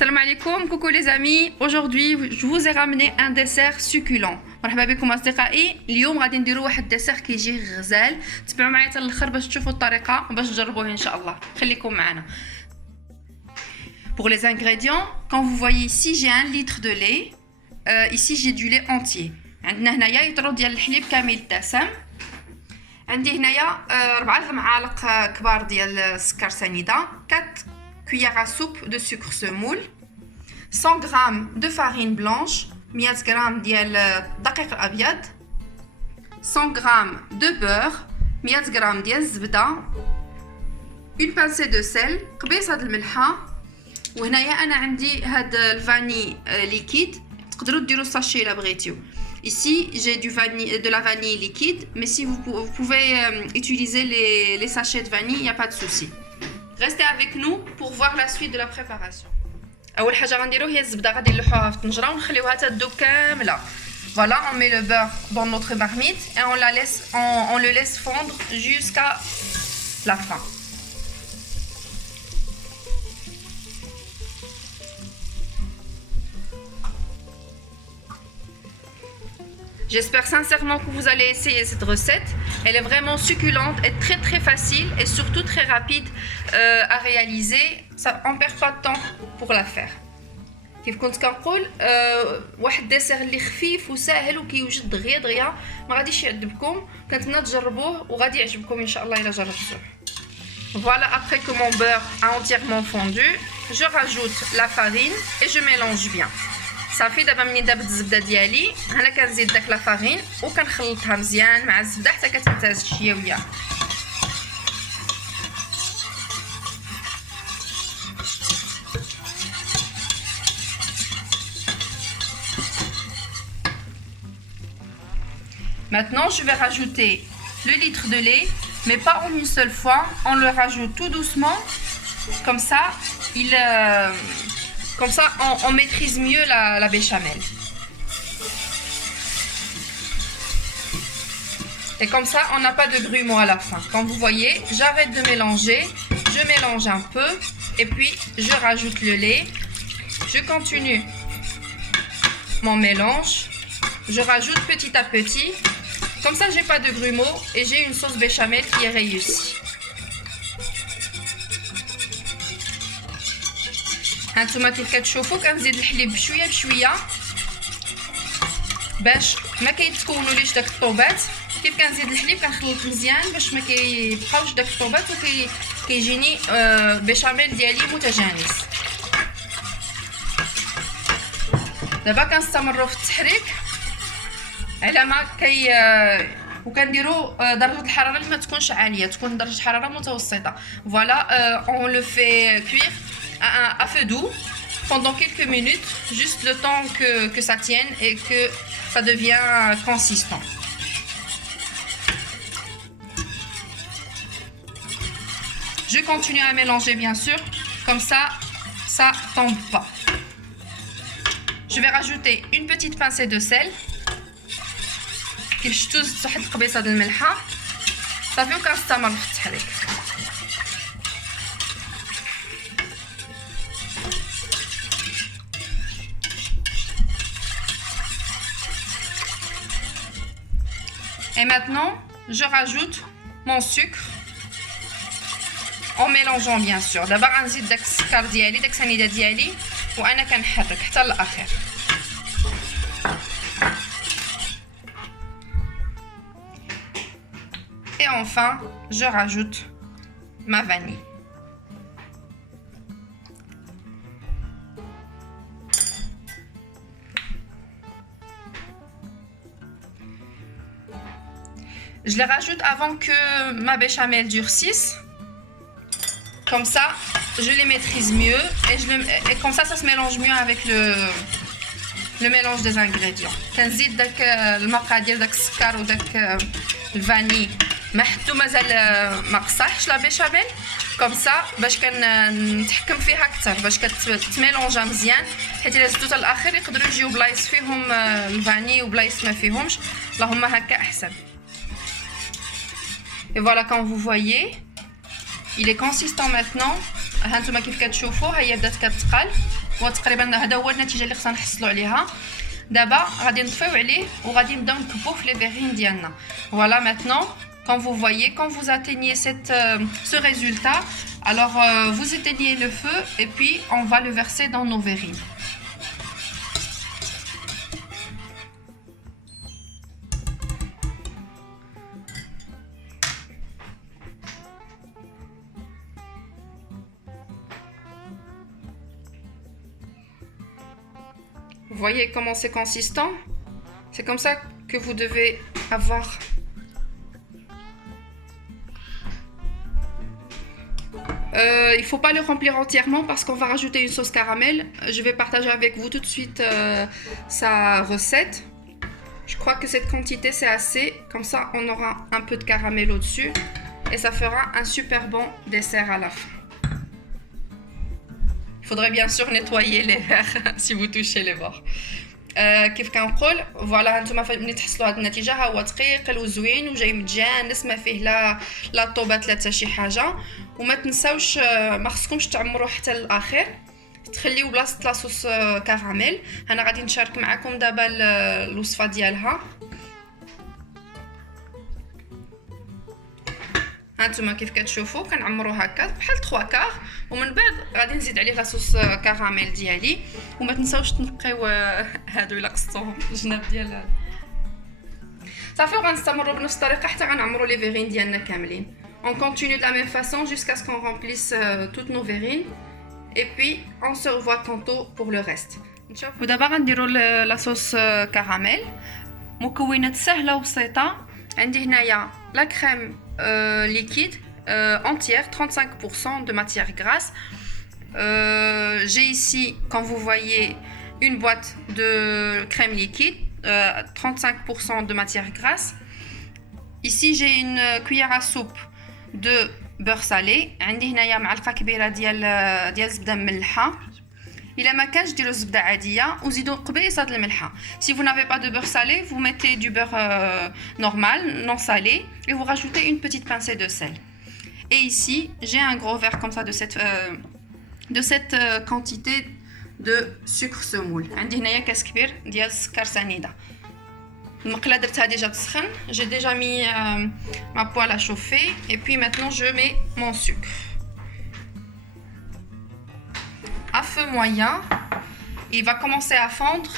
Salam alaikum, coucou les amis. Aujourd'hui, je vous ai ramené un dessert succulent. مرحبا بكم أصدقائي. اليوم غادي نديرو واحد الدسر كيجي غزال. تبعوا معايا حتى الاخر باش تشوفوا الطريقة باش تجربوه ان شاء الله. خليكم معنا. Pour les ingrédients, quand vous voyez ici, j'ai 1 litre de lait. Ici, j'ai du lait entier. عندنا هنايا يطرو ديال الحليب كامل الدسم. عندي هنايا 4 معالق كبار ديال السكر سنيده، 4 cuillères à soupe de sucre semoule, 100 g de farine blanche, 100 g ديال الدقيق الابيض، 100 g de beurre، 100 g ديال الزبده، une pincée de sel، قبيصه د الملحه. وهنايا انا عندي هاد الفاني ليكيد، تقدروا ديروا ساشي الا بغيتيو. Ici, j'ai de la vanille liquide, mais si vous pouvez utiliser les sachets de vanille, il n'y a pas de souci. Restez avec nous pour voir la suite de la préparation. أول حاجة غنديرو هي الزبدة، غادي نلوحوها في الطنجرة ونخليوها تذوب كاملة. Voilà, on met le beurre dans notre marmite et on le laisse fondre jusqu'à la fin. J'espère sincèrement que vous allez essayer cette recette. Elle est vraiment succulente et très facile et surtout très rapide à réaliser. On ne perd pas de temps pour la faire. كيف كنت كنقول واحد الدسر اللي خفيف وسهل وكيوجد دغيا ما غاديش يعذبكم. كنتمنى تجربوه وغادي يعجبكم ان شاء الله الا جربتوه. Voilà, après que mon beurre a entièrement fondu, je rajoute la farine et je mélange bien. صافي دابا منين دابت الزبده ديالي انا كنزيد داك لا فارين وكنخلطها مزيان مع الزبده حتى كتمتاز شويه وياه. Maintenant, je vais rajouter le litre de lait, mais pas en une seule fois. On le rajoute tout doucement, comme ça, on maîtrise mieux la béchamel. Et comme ça, on n'a pas de grumeaux à la fin. Quand vous voyez, j'arrête de mélanger, je mélange un peu, et puis je rajoute le lait. Je continue mon mélange, je rajoute petit à petit. Comme ça, j'ai pas de grumeaux et j'ai une sauce béchamel qui est réussie. هانتوما كيف كتشوفوا كنزيد الحليب بشويه بشويه باش ما كيتكونوليش داك الطوبات. كيف كنزيد الحليب كنخلط مزيان باش ما كيبقاوش داك الطوبات وكيجيني بيشاميل ديالي متجانس. دابا كنستمروا في التحريك على ما وكنديروا درجه الحراره اللي ما تكونش عاليه، تكون درجه الحراره متوسطه. Voilà, on le fait cuire à feu doux pendant quelques minutes, juste le temps que ça tienne et que ça devient consistant. Je continue à mélanger bien sûr, comme ça tombe pas. Je vais rajouter une petite pincée de sel. كيف شفتوا زدت واحد القبيصه ديال الملحه صافي وكنستمر في التحريك. Et maintenant, je rajoute mon sucre en mélangeant bien sûr. دابا غنزيد داك السكر ديالي داك السنيده ديالي وانا كنحرك حتى الاخر. Et enfin, je rajoute ma vanille. Je les rajoute avant que ma béchamel durcisse. Comme ça, je les maîtrise mieux et comme ça se mélange mieux avec le mélange des ingrédients. كنزيد داك المقادير داك السكر وداك الفاني ما حتى مازال ما قصحش لا بيشاميل. كوم سا باش كنتحكم فيها اكثر باش كتميلونجا مزيان، حيت الا زدتو حتى الاخر يقدروا يجيو بلايص فيهم الفاني وبلايص ما فيهمش. اللهم هكا احسن. Et voilà, quand vous voyez, il est consistant maintenant. هانتوما كيف كتشوفوا هي بدات كتقال. وتقريبا هذا هو النتيجه اللي خصنا نحصلوا عليها. دابا غادي نطفيو عليه وغادي نبداو نكبوه في لي فيغين ديالنا. فوالا maintenant quand vous voyez, quand vous atteignez ce résultat, alors vous éteignez le feu et puis on va le verser dans nos verrines. Vous voyez comment c'est consistant? C'est comme ça que vous devez avoir. Il faut pas le remplir entièrement parce qu'on va rajouter une sauce caramel. Je vais partager avec vous tout de suite sa recette. Je crois que cette quantité c'est assez. Comme ça on aura un peu de caramel au-dessus et ça fera un super bon dessert à la fin. Il faudrait bien sûr nettoyer les verres si vous touchez les bords. كيف كنقول فوالا هانتوما ملي تحصلوا هاد النتيجه ها هو ثقيل وزوين وجاي متجانس ما فيه لا طوبات لا حتى شي حاجه. وما تنساوش ما خصكمش تعمروا حتى للاخر، تخليو بلاصه لاصوص كراميل. انا غادي نشارك معكم دابا الوصفه ديالها. هانتوما كيف كتشوفوا كنعمرو هكا بحال 3 كار ومن بعد غادي نزيد عليه لاصوص كراميل ديالي. وما تنساوش تنقيو هادو الا قصتوهم الجناب ديال صافي. وغنستمروا بنفس الطريقه حتى غنعمروا لي فيغين ديالنا كاملين. On continue de la même façon jusqu'à ce qu'on remplisse toutes nos verrines et puis on se revoit tantôt pour le reste. ودابا غنديروا لاصوص كراميل. مكونات سهله وبسيطه. عندي هنايا لا كريم liquide entière, 35% de matière grasse. J'ai ici, quand vous voyez, une boîte de crème liquide, 35% de matière grasse. Ici, j'ai une cuillère à soupe de beurre salé. عندي هنايا معلقة كبيرة ديال زبدة مملحة. إلا ما كانش ديروا زبدة عادية وزيدوا قبيصة د الملحة. Si vous n'avez pas de beurre salé, vous mettez du beurre normal, non salé, et vous rajoutez une petite pincée de sel. Et ici, j'ai un gros verre comme ça de cette quantité de sucre semoule. عندي هنايا كاس كبير ديال السكر سنيدة. المقلة درتها déjà تسخن. J'ai déjà mis ma poêle à chauffer et puis maintenant je mets mon sucre. À feu moyen, il va commencer à fondre.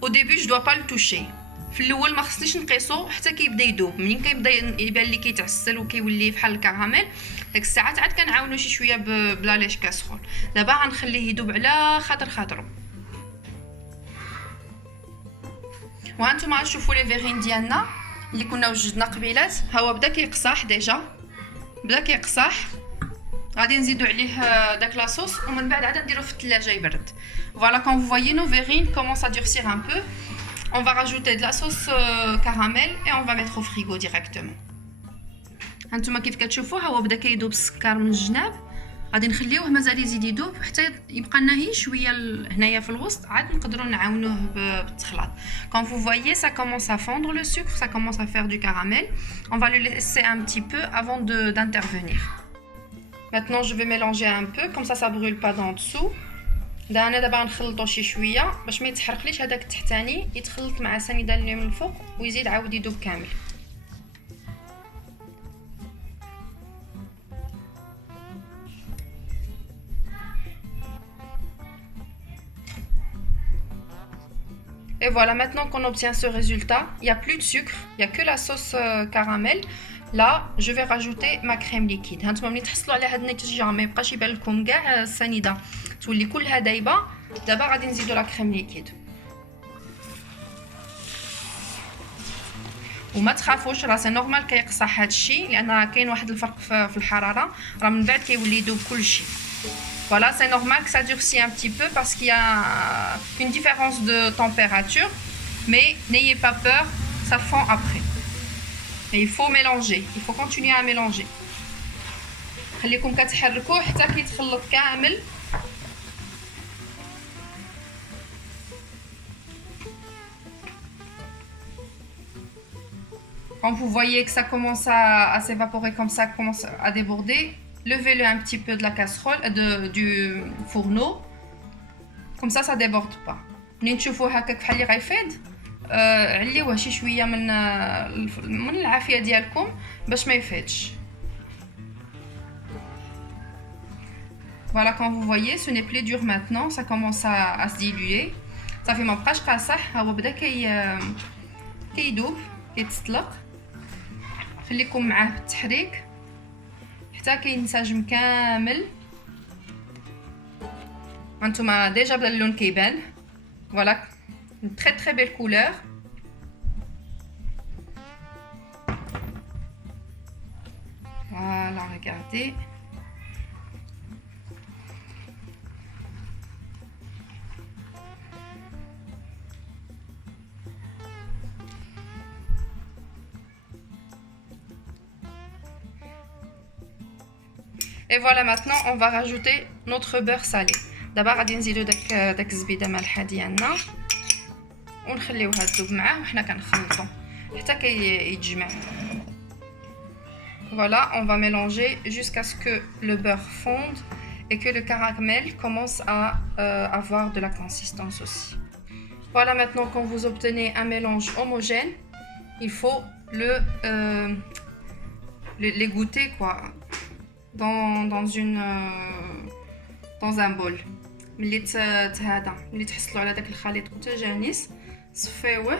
Au début, je dois pas le toucher. في الاول ما خصنيش نقيسو حتى كيبدا يذوب. منين كيبدا يبان لي كيتعسل وكيولي بحال الكراميل داك الساعات عاد كنعاونو شي شويه بلا ليش كاسخون. دابا غنخليه يذوب على خاطرو. وهانتوما شوفوا لي فيغين ديالنا اللي كنا وجدنا قبيلات ها هو بدا كيقصاح ديجا. بدا كيقصاح. غادي نزيدو عليه داك لاصوص ومن بعد عاد نديروه في الثلاجه يبرد. Voilà, quand vous voyez nos verrines commencent à durcir un peu, on va rajouter de la sauce caramel et on va mettre au frigo directement. هانتوما كيف كتشوفوا ها هو بدا كيذوب السكر من الجناب. غادي نخليوه مازال يزيد يذوب حتى يبقى لنا غير شويه هنايا في الوسط عاد نقدروا نعاونوه بالتخلاط. Quand vous voyez ça commence à fondre le sucre, ça commence à faire du caramel, on va le laisser un petit peu avant d'intervenir. Maintenant je vais mélanger un peu comme ça brûle pas d'en dessous. انا دابا غنخلطو شي شويه باش ما يتحرقليش هذاك التحتاني يتخلط مع السنيده اللي من الفوق ويزيد عاود يذوب كامل. Et voilà, maintenant qu'on obtient ce résultat, il n'y a plus de sucre, il n'y a que la sauce caramel. Là, je vais rajouter ma crème liquide. هانتوما ملي تحصلوا على هاد النتيجه ما يبقاش يبان لكم كاع السنيده تولي كلها دايبه. دابا غادي نزيدوا لا كريم ليكيد. وما تخافوش راه سي نورمال كيقصح هاد الشيء لان كاين واحد الفرق في الحراره راه من بعد كيولي يذوب كلشي. Voilà, c'est normal que ça durcit un petit peu parce qu'il y a une différence de température, mais n'ayez pas peur, ça fond après. Et il faut mélanger, il faut continuer à mélanger. خليكم كتحركوه حتى كيتخلط كامل. Quand vous voyez que ça commence à s'évaporer comme ça, commence à déborder, levez-le un petit peu de la casserole, du fourneau. Comme ça déborde pas. ملي تشوفوه هكاك بحال اللي غيفيض عليوه شي شويه من العافيه ديالكم باش ما يفيضش. Voilà, quand vous voyez, ce n'est plus dur maintenant, ça commence à se diluer. Ça fait ما بقاش قاصح، هو بدا كيدوب كيتسلق. خليكم معاه بالتحريك حتى كينسجم كامل. هانتوما ديجا بدا اللون كيبان. Voilà, une très très belle couleur. Voilà, regardez. Et voilà, maintenant on va rajouter notre beurre salé. دابا غادي نزيدو داك الزبيده مالحه ديالنا ونخليوها تذوب معاه وحنا كنخلطو حتى كيتجمع. Voilà, on va mélanger jusqu'à ce que le beurre fonde et que le caramel commence à avoir de la consistance aussi. Voilà, maintenant quand vous obtenez un mélange homogène, il faut les goûter quoi dans un bol. ملي تحصلوا على داك الخليط متجانس صفيوه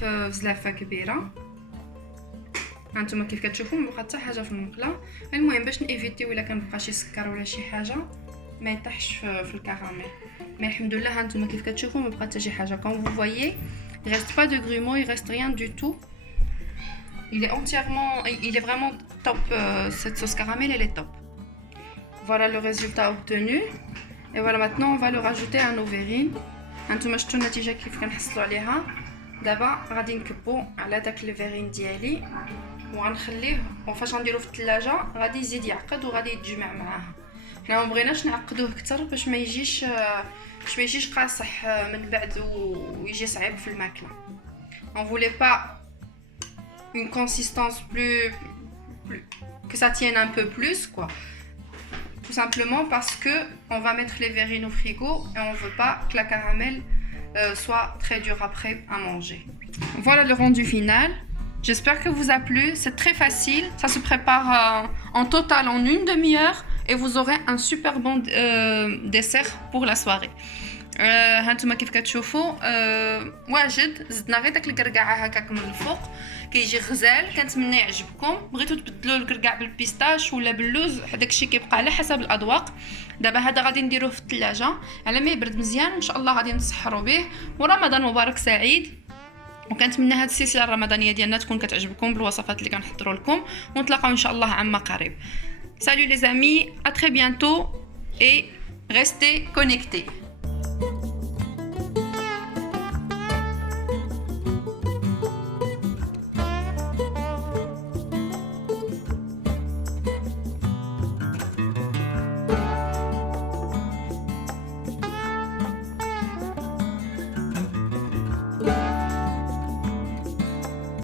في زلافه كبيره. هانتوما كيف كتشوفوا ما بقى حتى حاجه في المقله. المهم باش نيفيتيو الا كان بقى شي سكر ولا شي حاجه ما يطيحش في الكراميل. mais الحمد لله هانتوما كيف كتشوفوا ما بقى حتى شي حاجه. quand vous voyez il reste pas de grumeaux, il reste rien du tout. il est vraiment top. Cette sauce caramel elle est top. Voilà le résultat obtenu. Et voilà, maintenant on va le rajouter à nos verrines. هانتوما شفتوا النتيجه كيف كنحصلوا عليها. دابا غادي نكبو على داك الفيرين ديالي وغنخليه وفاش غنديرو في الثلاجه غادي يزيد يعقد وغادي يتجمع معاها. حنا ما بغيناش نعقدوه اكثر باش ما يجيش قاصح من بعد ويجي صعيب في الماكله. On voulait pas une consistance plus que ça tienne un peu plus quoi. Tout simplement parce que on va mettre les verrines au frigo et on veut pas que la caramel soit très dur après à manger. Voilà le rendu final. J'espère que vous a plu. C'est très facile. Ça se prépare en total en une demi-heure et vous aurez un super bon dessert pour la soirée. هانتوما كيف كتشوفوا واجد زدنا غير داك الكركاعه هكاك من الفوق كيجي غزال. كنتمنى يعجبكم. بغيتو تبدلوا الكركاع بالبيستاش ولا باللوز داكشي كيبقى على حسب الاذواق. دابا هذا غادي نديروه في الثلاجه على ما يبرد مزيان ان شاء الله غادي نسحروا به. ورمضان مبارك سعيد. وكنتمنى هذه السلسله الرمضانيه ديالنا تكون كتعجبكم بالوصفات اللي كنحضروا لكم ونتلاقاو ان شاء الله عما قريب. Salut les amis, à très bientôt et restez connectés.